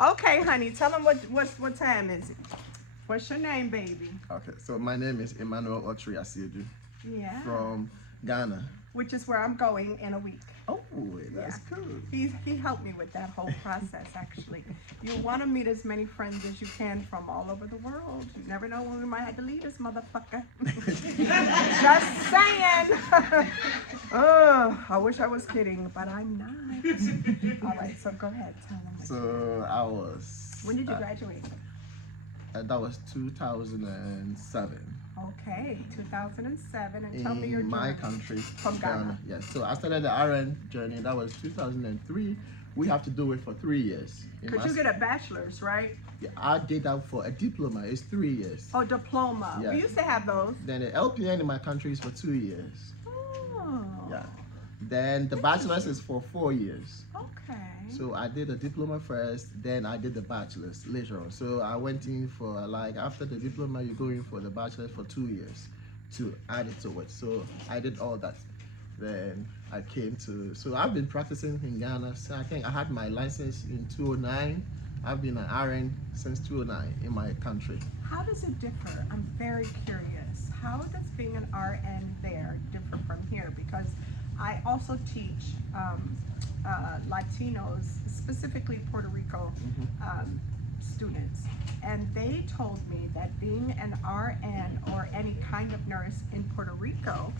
Okay, honey, tell them what time is it? What's your name, baby? Okay, so my name is Emmanuel Otri Asiedu Yeah. from Ghana. Which is where I'm going in a week. Oh, that's cool. He helped me with that whole process, actually. You want to meet as many friends as you can from all over the world. You never know when we might have to leave this motherfucker. Just saying. Oh, I wish I was kidding, but I'm not. All right, so go ahead. Tell them. So I was. When did you graduate? That was 2007. Okay, 2007, and tell me your in my journey. country, From Ghana. Yes. So I started the RN journey. That was 2003. We have to do it for 3 years. Because you get a bachelor's, right? Yeah, I did that for a diploma. It's 3 years. Oh, diploma. Yeah. We used to have those. Then the LPN in my country is for 2 years. Oh. Yeah. Then the bachelor's is for 4 years. Okay. So I did the diploma first, then I did the bachelor's later on. So I went in for after the diploma, you go in for the bachelor's for 2 years to add it to it. So I did all that. Then I came to, so I've been practicing in Ghana. So I think I had my license in 2009. I've been an RN since 2009 in my country. How does it differ? I'm very curious. How does being an RN there differ from here? Because I also teach Latinos, specifically Puerto Rico students, and they told me that being an RN or any kind of nurse in Puerto Rico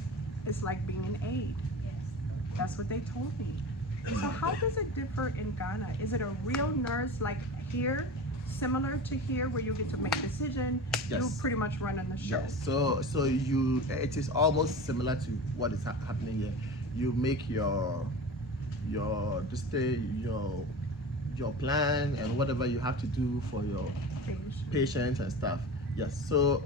is like being an aide. Yes. That's what they told me. So how does it differ in Ghana? Is it a real nurse like here, similar to here, where you get to make decisions? Yes. You pretty much running the show. Yes. So it is almost similar to what is happening here. You make your plan and whatever you have to do for your patients and stuff. Yes. So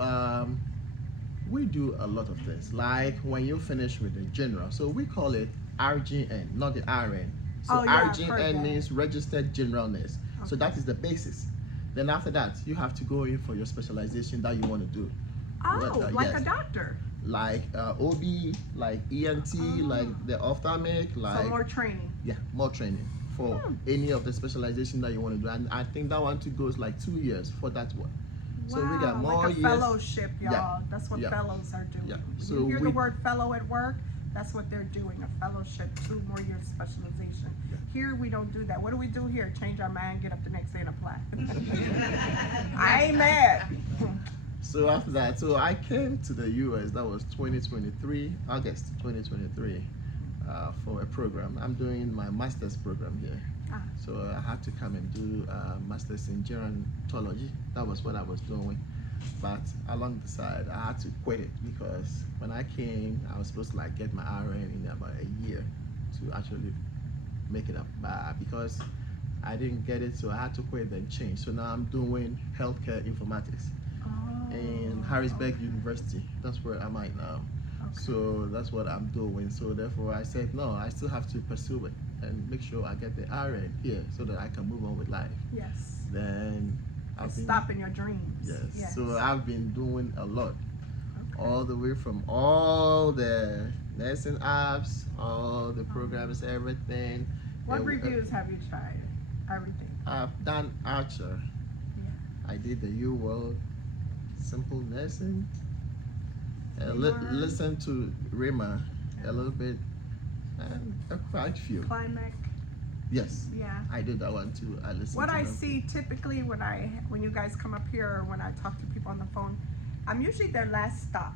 we do a lot of things. Like when you finish with the general, so we call it RGN, not the RN. So Oh, yeah, I've heard RGN that. means registered general nurse. So Okay. that is the basis. Then after that, you have to go in for your specialization that you want to do. Oh, like yes. a doctor. Like OB, like ENT, like the ophthalmic, like So more training. yeah, more training for any of the specialization that you want to do. And I think that one too goes like 2 years for that one. Wow, So we got more like a years. fellowship, y'all. Yeah. That's what Yeah. fellows are doing. Yeah. When So you hear the we- word fellow at work, that's what they're doing, a fellowship, 2 more years specialization. Yeah. Here we don't do that. What do we do here? Change our mind, get up the next day and apply. I ain't mad. So after that, so I came to the US, that was 2023, August 2023, for a program. I'm doing my master's program here. Ah. So I had to come and do master's in gerontology. That was what I was doing. But along the side, I had to quit it because when I came, I was supposed to like get my RN in about a year to actually make it up. But because I didn't get it, so I had to quit and change. So now I'm doing healthcare informatics in Harrisburg University. That's where I'm at now. Okay. So that's what I'm doing. So therefore I said, no, I still have to pursue it and make sure I get the RN here so that I can move on with life. Yes. Then I've been, Stopping your dreams. yes. So I've been doing a lot. Okay. All the way from all the nursing apps, all the programs, everything. What And, reviews have you tried? Everything. I've done Archer. Yeah. I did the U World, Simple Nursing. Rima. Listen to Rima a little bit, and quite few. Climax. Yes, Yeah. I did that one too. I listened What to I them. see typically when you guys come up here or when I talk to people on the phone, I'm usually their last stop.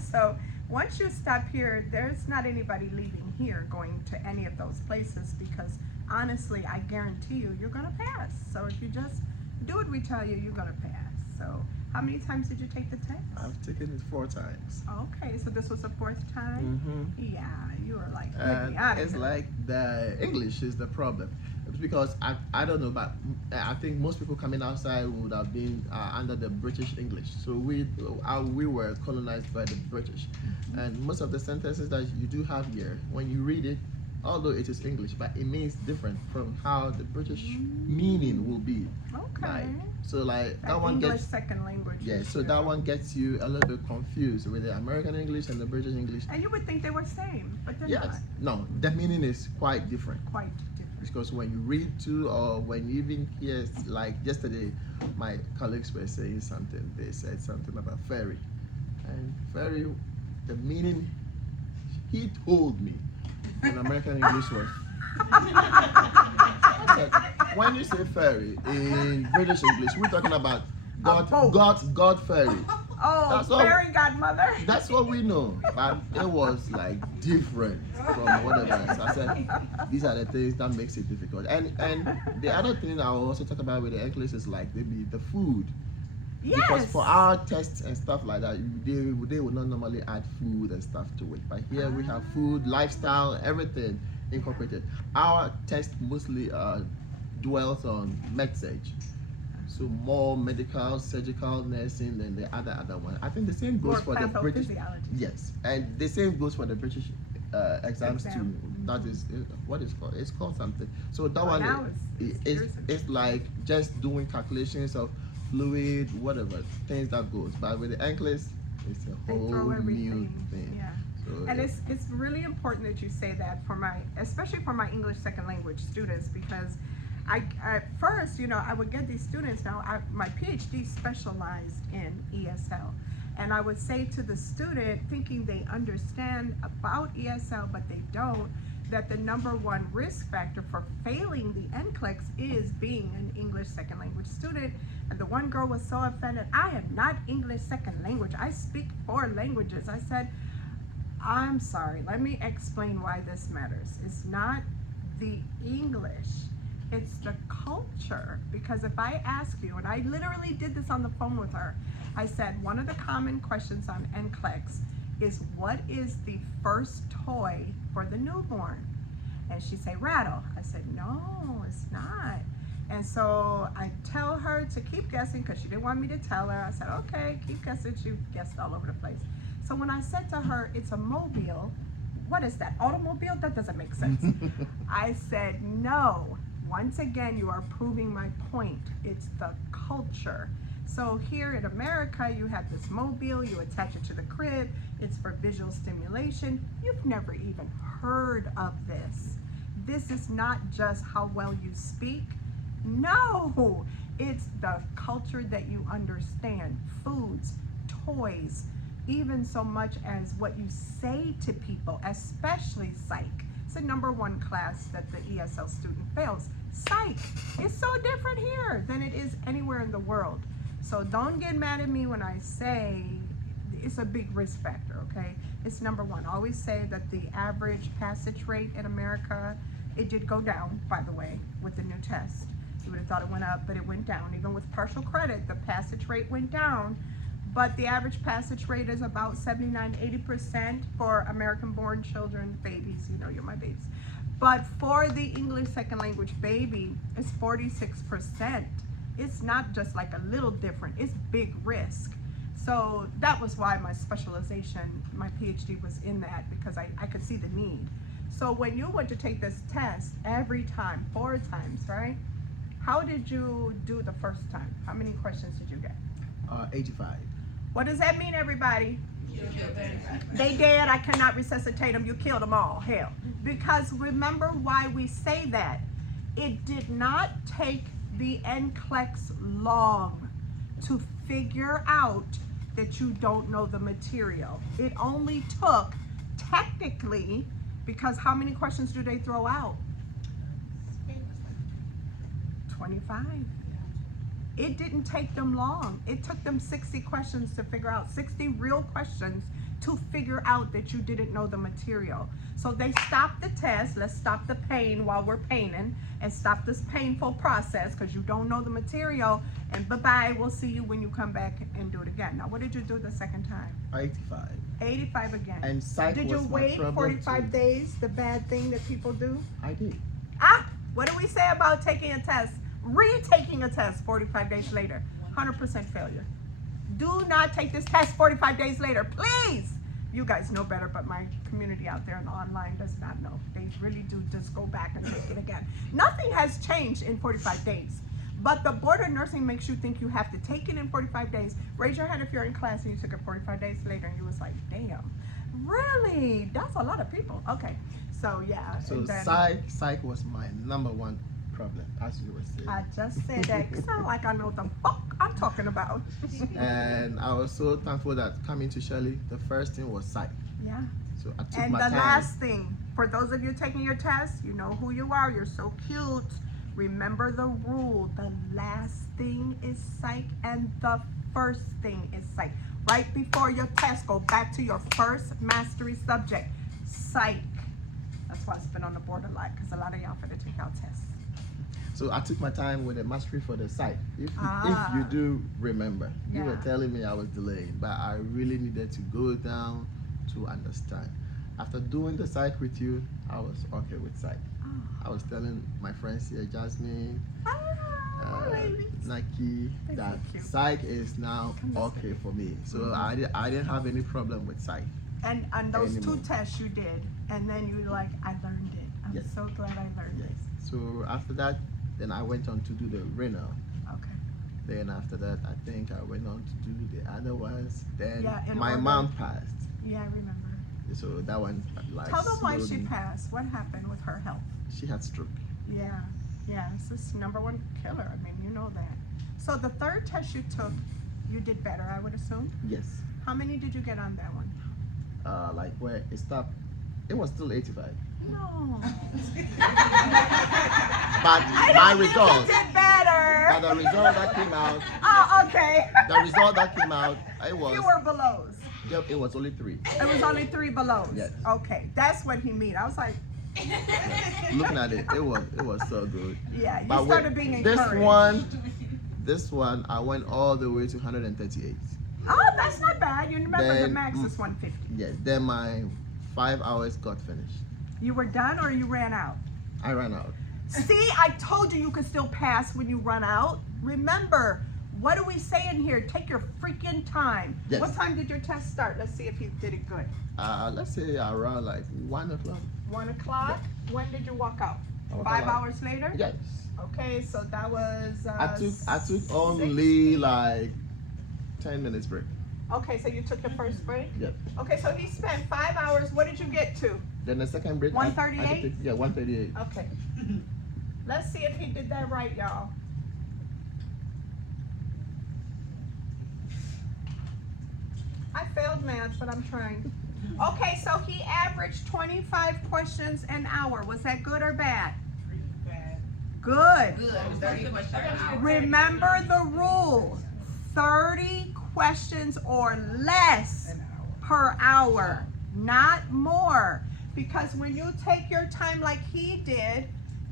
So once you stop here, there's not anybody leaving here going to any of those places because honestly, I guarantee you're gonna pass. So if you just do what we tell you, you're gonna pass. So how many times did you take the test? I've taken it 4 times. Okay, so this was the 4th time? Mm-hmm. Yeah, you were like, get And me out of it's here. like the English is the problem. It's because I don't know, but I think most people coming outside would have been under the British English. So we were colonized by the British, and most of the sentences that you do have here, when you read it, although it is English, but it means different from how the British meaning will be. Okay. So like that one English gets second language. yeah. is So that one gets you a little bit confused with the American English and the British English. And you would think they were same, but they're Yes. not. No, the meaning is quite different. Quite different. because when you read to, or when you even hear, like yesterday, my colleagues were saying something. They said something about fairy, and fairy, the meaning he told me in American English was. I said, when you say fairy in British English, we're talking about God fairy. Oh, That's what- fairy godmother. That's what we know, but it was like different from whatever. So I said, these are the things that makes it difficult. And the other thing I'll also talk about with the NCLEX is like maybe the food. Yes. Because for our tests and stuff like that, they would not normally add food and stuff to it. But here we have food, lifestyle, everything incorporated. Our test mostly dwells on med-surg. So more medical, surgical, nursing than the other one. I think the same goes for the British. Yes, and the same goes for the British exams too. That is what is called. It's called something. So that one it's like just doing calculations of fluid, whatever things that goes. But with the NCLEX, it's a whole new thing. Yeah. So, and it's really important that you say that especially for my English second language students, because at first, I would get these students. Now, my PhD specialized in ESL, and I would say to the student, thinking they understand about ESL, but they don't, that the number one risk factor for failing the NCLEX is being an English second language student. And the one girl was so offended. I am not English second language. I speak 4 languages. I said, I'm sorry, let me explain why this matters. It's not the English, it's the culture. Because if I ask you, and I literally did this on the phone with her, I said, one of the common questions on NCLEX is, what is the first toy for the newborn? And she said, rattle. I said, no, it's not. And so I tell her to keep guessing, because she didn't want me to tell her. I said, okay, keep guessing. She guessed all over the place. So when I said to her, it's a mobile, what is that, automobile? That doesn't make sense. I said, no. Once again, you are proving my point. It's the culture. So here in America, you have this mobile, you attach it to the crib, it's for visual stimulation. You've never even heard of this. This is not just how well you speak. No, it's the culture that you understand. Foods, toys, even so much as what you say to people, especially psych. It's the number one class that the ESL student fails. Psych is so different here than it is anywhere in the world. So don't get mad at me when I say it's a big risk factor, okay? It's number one. I always say that the average passage rate in America, it did go down, by the way, with the new test. You would have thought it went up, but it went down. Even with partial credit, the passage rate went down. But the average passage rate is about 79–80% for American-born children, babies. You're my babies. But for the English second language baby, it's 46%. It's not just like a little different, it's big risk. So that was why my specialization, my PhD was in that, because I could see the need. So when you went to take this test every time, 4 times, right? How did you do the first time? How many questions did you get? 85. What does that mean, everybody? They dead, I cannot resuscitate them, you killed them all, hell. Because remember why we say that. It did not take the NCLEX long to figure out that you don't know the material. It only took, technically, because how many questions do they throw out? 25. It didn't take them long. It took them 60 questions to figure out, 60 real questions to figure out that you didn't know the material. So they stopped the test. Let's stop the pain while we're painting, and stop this painful process because you don't know the material, and bye-bye, we'll see you when you come back and do it again. Now, what did you do the second time? 85. 85 again. And psych did you was my wait problem 45 too. days, the bad thing that people do? I did. What do we say about taking a test, retaking a test 45 days later? 100% failure. Do not take this test 45 days later, please. You guys know better, but my community out there in the online does not know. They really do just go back and take it again. Nothing has changed in 45 days. But the Board of Nursing makes you think you have to take it in 45 days. Raise your hand if you're in class and you took it 45 days later and you was like, damn, really? That's a lot of people. Okay, So yeah. So and then psych was my number one problem, as you were saying. I just said that. It's not like I know the fuck I'm talking about. And I was so thankful that coming to Shirley, the first thing was psych. Yeah. So I took And my the time. last thing, for those of you taking your test, you know who you are. You're so cute. Remember the rule. The last thing is psych and the first thing is psych. Right before your test, go back to your first mastery subject, psych. That's why it's been on the board a lot, because a lot of y'all finna take out tests. So I took my time with the mastery for the psych. If Ah. you do remember, you were Yeah. telling me I was delayed, but I really needed to go down to understand. After doing the psych with you, I was okay with psych. Oh. I was telling my friends here, Jasmine, Baby. Naki, They're so that cute. psych is now Come on, okay for me. So Mhm. I didn't have any problem with psych. And those Anymore. 2 tests you did, and then you like, I learned it. I'm Yes. so glad I learned Yes. it. So after that, then I went on to do the renal. Okay. Then after that, I think I went on to do the other ones. Then Yeah, in my order. mom passed. Yeah, I remember. So that one like Tell them why she slowly- passed. What happened with her health? She had stroke. Yeah, yeah, it's this #1 killer. I mean, you know that. So the 3rd test you took, you did better, I would assume. Yes. How many did you get on that one? Like where it stopped, it was still 85. No. But I my don't think result, you did better. but the result that came out, Oh, okay. the result that came out, it was Fewer belows. it was only 3. It was only 3 belows. Yes. Okay, that's what he mean. I was like, Looking at it, it was so good. yeah, you But started with being encouraged. this one, I went all the way to 138. Oh, that's not bad. You remember the Then- max is 150. Yes. Then my 5 hours got finished. You were done or you ran out? I ran out. See, I told you you could still pass when you run out. Remember, what do we say in here? Take your freaking time. Yes. What time did your test start? Let's see if you did it good. Let's say around like 1 o'clock. 1 o'clock. When did you walk out? I walked 5 out. hours later? Yes. Okay, so that was. I took only like 10 minutes break. Okay, so you took the first break? Yep. Okay, so he spent 5 hours. What did you get to? Then the second break. I had to 138? take- Yeah, 138. Okay. Let's see if he did that right, y'all. I failed math, but I'm trying. Okay, so he averaged 25 questions an hour. Was that good or bad? Good. Good. 30 questions an hour. Remember the rule. 30 questions or less per hour, not more. Because when you take your time like he did,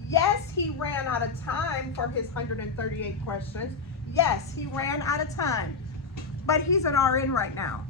yes, he ran out of time for his 138 questions. Yes, he ran out of time. But he's an RN right now.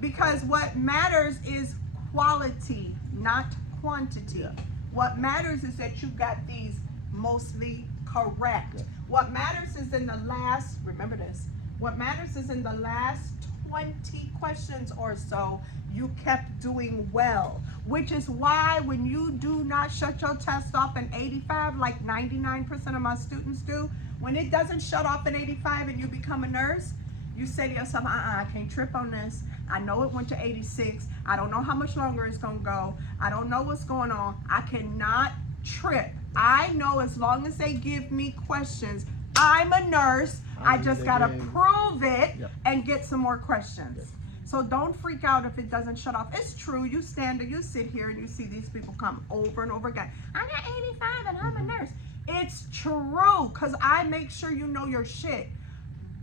Because what matters is quality, not quantity. What matters is that you got these mostly correct. Yeah. What matters is in the last, remember this, what matters is in the last 20 questions or so, you kept doing well. Which is why when you do not shut your test off in 85, like 99% of my students do, when it doesn't shut off in 85 and you become a nurse, you say to yourself, I can't trip on this. I know it went to 86. I don't know how much longer it's gonna go. I don't know what's going on. I cannot trip. I know as long as they give me questions, I'm a nurse. I I'm in just the gotta game. prove it Yep. and get some more questions. Yep. So don't freak out if it doesn't shut off. It's true. You stand there, you sit here and you see these people come over and over again. I got 85 and I'm a nurse. It's true, because I make sure you know your shit.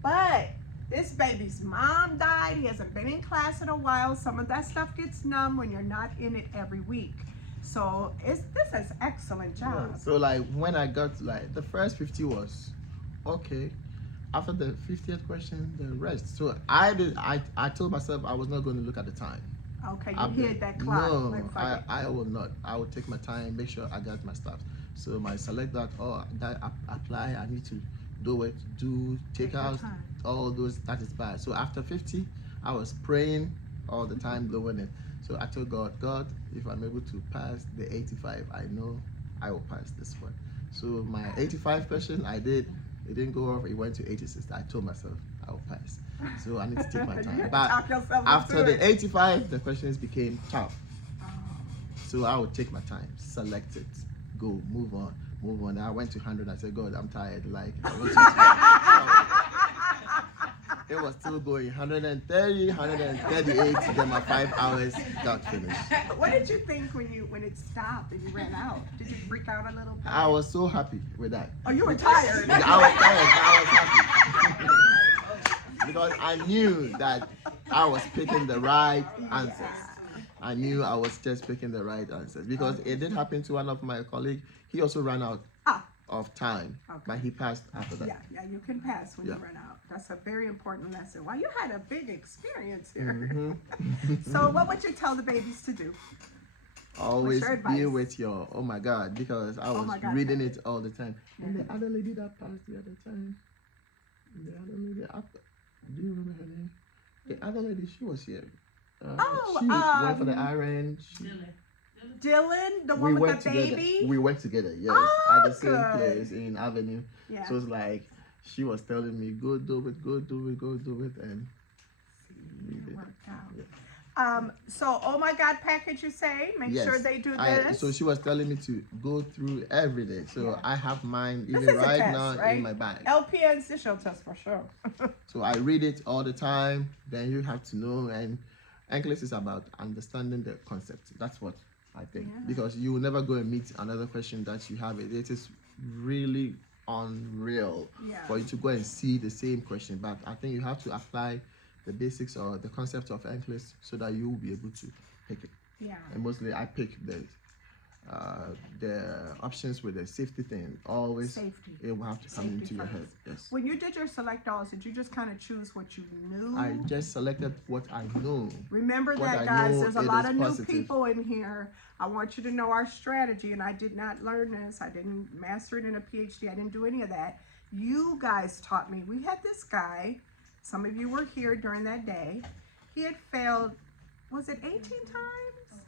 But this baby's mom died. He hasn't been in class in a while. Some of that stuff gets numb when you're not in it every week. So this is excellent job. Yeah. So like when I got like the first 50 was okay. After the 50th question, the rest. So I told myself I was not going to look at the time. Okay, you I'm- hit that clock. No, Like, fuck it. I will not. I will take my time, make sure I got my stuff. So my select that, that apply, I need to do it, take your out time. all those, that is bad. So after 50, I was praying all the time, doing it. So I told God, if I'm able to pass the 85, I know I will pass this one. So my 85 question, I did. It didn't go off. It went to 86. I told myself I will pass. So I need to take my You time. had to But talk yourself after into the it. 85, the questions became tough. Oh. So I would take my time, select it, go, move on. I went to 100. I said, God, I'm tired. Like, I went to it was still going 130, 138. Then my 5 hours got finished. What did you think when it stopped and you ran out? Did you freak out a little bit? I was so happy with that. Oh, you were tired. I was tired. I was happy. Because I knew that I was picking the right answers. I knew I was just picking the right answers. Because it did happen to one of my colleagues. He also ran out of time, but he passed after that. Yeah, you can pass when you run out. That's a very important lesson. Wow, you had a big experience here. So what would you tell the babies to do? Always be with your, oh my God, because I was reading it all the time. And the other lady that passed the other time, the other lady, do you remember her name? The other lady, she was here. She went for the iron. Dylan, the one with the baby? We went together, yes, at the same place in Avenue. Yeah. So it's like, she was telling me, go do it, and it worked out. Yeah. So, oh my God package, you say? Make sure they do this. So she was telling me to go through every day. So I have mine even right now in my bag. LPN's initial test for sure. So I read it all the time. Then you have to know, and NCLEX is about understanding the concept. That's what I think. Because you will never go and meet another question that you have. It is really unreal for you to go and see the same question. But I think you have to apply the basics or the concept of NCLEX so that you will be able to pick it. Yeah. And mostly I pick the options with the safety thing. Always safety. It will have to come into your head. Yes. When you did your select alls, did you just kind of choose what you knew? I just selected what I know. Remember that, guys. There's a lot of new people in here. I want you to know our strategy, and I did not learn this. I didn't master it in a PhD. I didn't do any of that. You guys taught me. We had this guy. Some of you were here during that day. He had failed, was it 18 times?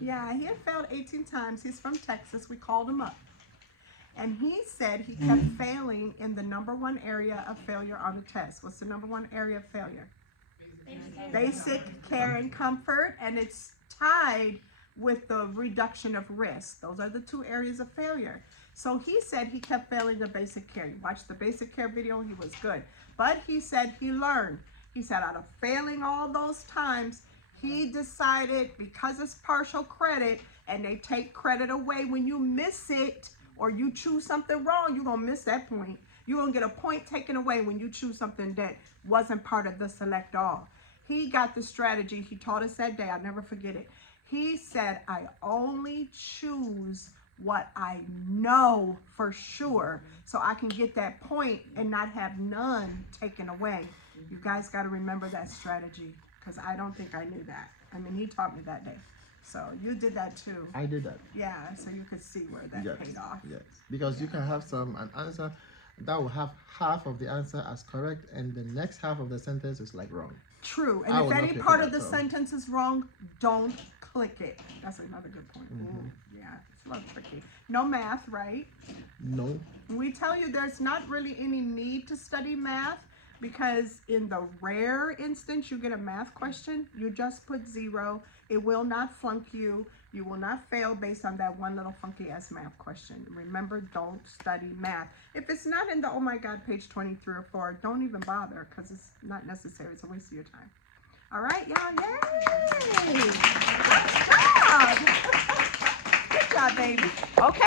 Yeah, he had failed 18 times. He's from Texas. We called him up. And he said he kept failing in the #1 area of failure on the test. What's the #1 area of failure? Basic care and comfort. And it's tied with the reduction of risk. Those are the 2 areas of failure. So he said he kept failing the basic care. You watched the basic care video, he was good. But he said he learned. He said out of failing all those times, he decided because it's partial credit and they take credit away when you miss it or you choose something wrong, you're going to miss that point. You're going to get a point taken away when you choose something that wasn't part of the select all. He got the strategy. He taught us that day. I'll never forget it. He said, I only choose what I know for sure so I can get that point and not have none taken away. You guys got to remember that strategy because I don't think I knew that. I mean, he taught me that day. So you did that too. I did that. Yeah, so you could see where that paid off. Yes, because you can have an answer that will have half of the answer as correct and the next half of the sentence is like wrong. True, and if any part of the sentence is wrong, don't click it. That's another good point. Yeah, it's a little tricky. No math, right? No. We tell you there's not really any need to study math because in the rare instance you get a math question, you just put 0. It will not flunk you. You will not fail based on that one little funky ass math question. Remember, don't study math. If it's not in the oh my God page 23 or 4, don't even bother because it's not necessary. It's a waste of your time. All right, y'all. Yay! Good job. Good job, baby. Okay.